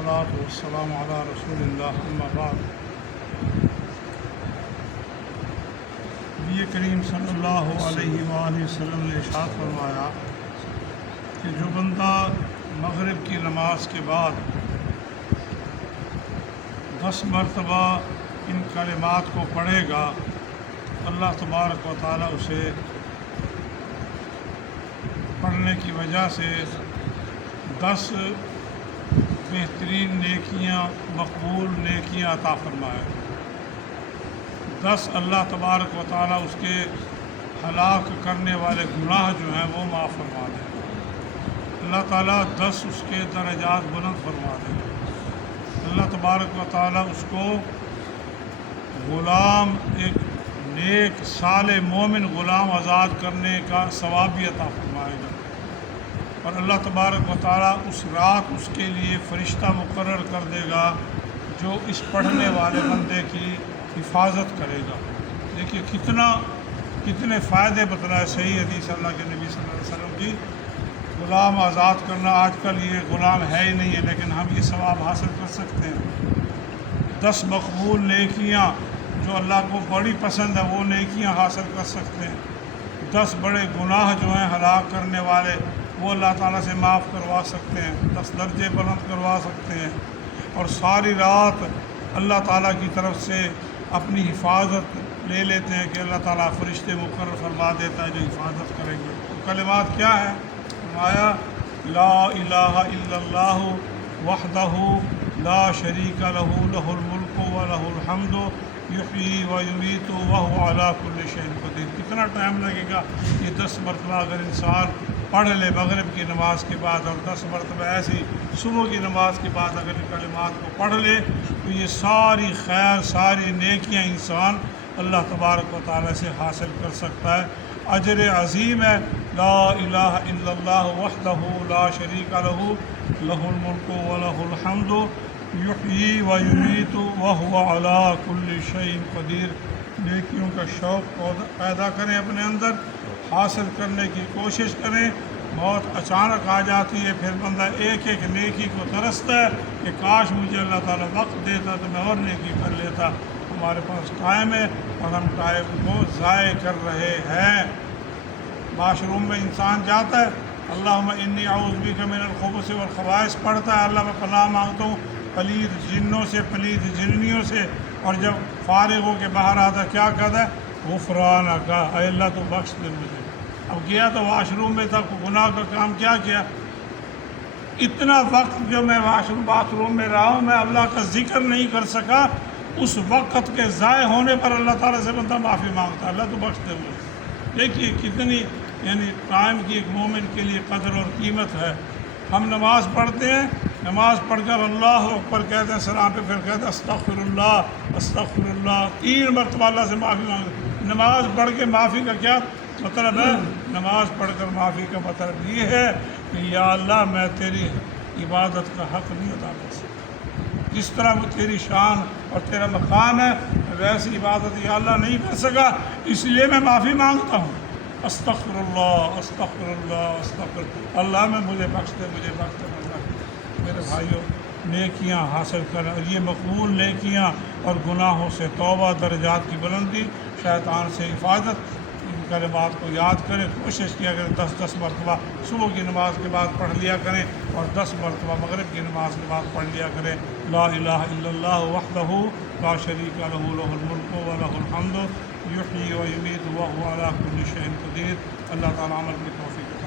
والصلاة والسلام على رسول اللہ اما بعد۔ نبی کریم صلی اللہ علیہ وآلہ وسلم نے ارشاد فرمایا کہ جو بندہ مغرب کی نماز کے بعد 10 مرتبہ ان کلمات کو پڑھے گا، اللہ تبارک و تعالیٰ اسے پڑھنے کی وجہ سے 10 بہترین نیکیاں، مقبول نیکیاں عطا فرمائے۔ 10 اللہ تبارک و تعالیٰ اس کے ہلاک کرنے والے گناہ جو ہیں وہ معاف فرما دے۔ اللہ تعالیٰ 10 اس کے درجات بلند فرما دے۔ اللہ تبارک و تعالیٰ اس کو غلام، ایک نیک صالح مومن غلام آزاد کرنے کا ثواب بھی عطا فرمائے گا، اور اللہ تبارک و تعالیٰ اس رات اس کے لیے فرشتہ مقرر کر دے گا جو اس پڑھنے والے بندے کی حفاظت کرے گا۔ دیکھیے کتنے فائدے بتلائے صحیح حدیث اللہ کے نبی صلی اللہ علیہ وسلم کی۔ غلام آزاد کرنا، آج کل یہ غلام ہے ہی نہیں ہے، لیکن ہم یہ ثواب حاصل کر سکتے ہیں۔ 10 مقبول نیکیاں جو اللہ کو بڑی پسند ہے وہ نیکیاں حاصل کر سکتے ہیں۔ 10 بڑے گناہ جو ہیں ہلاک کرنے والے وہ اللہ تعالیٰ سے معاف کروا سکتے ہیں، 10 درجے بلند کروا سکتے ہیں، اور ساری رات اللہ تعالیٰ کی طرف سے اپنی حفاظت لے لیتے ہیں کہ اللہ تعالیٰ فرشتے مقرر فرما دیتا ہے جو حفاظت کریں گے۔ کلمات کیا ہے؟ فرمایا لا الہ الا اللہ وحدہ لا شریک لہ لہ الملک و لہ الحمد یحیی و یمیت وہو علی کل شیء قدیر۔ کتنا ٹائم لگے گا؟ یہ 10 مرتبہ اگر انسان پڑھ لے مغرب کی نماز کے بعد، اور 10 مرتبہ ایسی صبح کی نماز کے بعد اگر ان کلمات کو پڑھ لے تو یہ ساری خیر، ساری نیکیاں انسان اللہ تبارک و تعالیٰ سے حاصل کر سکتا ہے۔ اجر عظیم ہے۔ لا الہ الا اللہ وحدہ لا شریک لہ لہ الملک و لہ الحمد یحیی و یمیت وہو علی کل شیء قدیر۔ نیکیوں کا شوق پیدا کریں اپنے اندر، حاصل کرنے کی کوشش کریں۔ موت اچانک آ جاتی ہے، پھر بندہ ایک ایک نیکی کو ترستا ہے کہ کاش مجھے اللہ تعالیٰ وقت دیتا تو میں اور نیکی کر لیتا۔ ہمارے پاس ٹائم ہے اور ہم ٹائم کو ضائع کر رہے ہیں۔ واش روم میں انسان جاتا ہے، اللہم انی اعوذ بک من الخبث والخبائث پڑھتا ہے، اللہ میں پناہ مانگتا ہوں پلید جنوں سے، پلید جننیوں سے، اور جب فارغ ہو کے باہر آتا ہے کیا کہتا ہے؟ غفرانک، اے اللہ تو بخش دے مجھے۔ اب گیا تو واش روم میں تھا، گناہ کا کام کیا؟ اتنا وقت جو میں باتھ روم میں رہا ہوں، میں اللہ کا ذکر نہیں کر سکا، اس وقت کے ضائع ہونے پر اللہ تعالیٰ سے بندہ معافی مانگتا ہے، اللہ تو بخش دے مجھے۔ دیکھیے کتنی ٹائم کی ایک مومن کے لیے قدر اور قیمت ہے۔ ہم نماز پڑھتے ہیں، نماز پڑھ کر اللہ اکبر کہتے ہیں، سلام پہ پھر کہتے ہیں استغفر اللہ استغفر اللہ، 3 مرتبہ اللہ سے معافی مانگتے۔ نماز پڑھ کے معافی کا کیا مطلب ہے؟ نماز پڑھ کر معافی کا مطلب یہ ہے کہ یا اللہ میں تیری عبادت کا حق نہیں ادا کر سکتا، جس طرح وہ تیری شان اور تیرا مقام ہے ویسی عبادت یا اللہ نہیں کر سکا، اس لیے میں معافی مانگتا ہوں۔ استغفر اللہ استغفر اللہ استغفر اللہ، میں مجھے بخش دے، مجھے بخش دے اللہ۔ میرے بھائیوں، نیکیاں حاصل کریں، اور یہ مقبول نیکیاں اور گناہوں سے توبہ، درجات کی بلندی، شیطان سے حفاظت، ان کلمات کو یاد کریں، کوشش کیا کریں 10 مرتبہ صبح کی نماز کے بعد پڑھ لیا کریں، اور 10 مرتبہ مغرب کی نماز کے بعد پڑھ لیا کریں۔ لا الہ الا اللہ وحدہ لا شریک لہ لہ الملک و لہ الحمد یحیی و یمیت وہو علی کل شیء قدیر۔ اللہ تعالیٰ عمل کی توفیق۔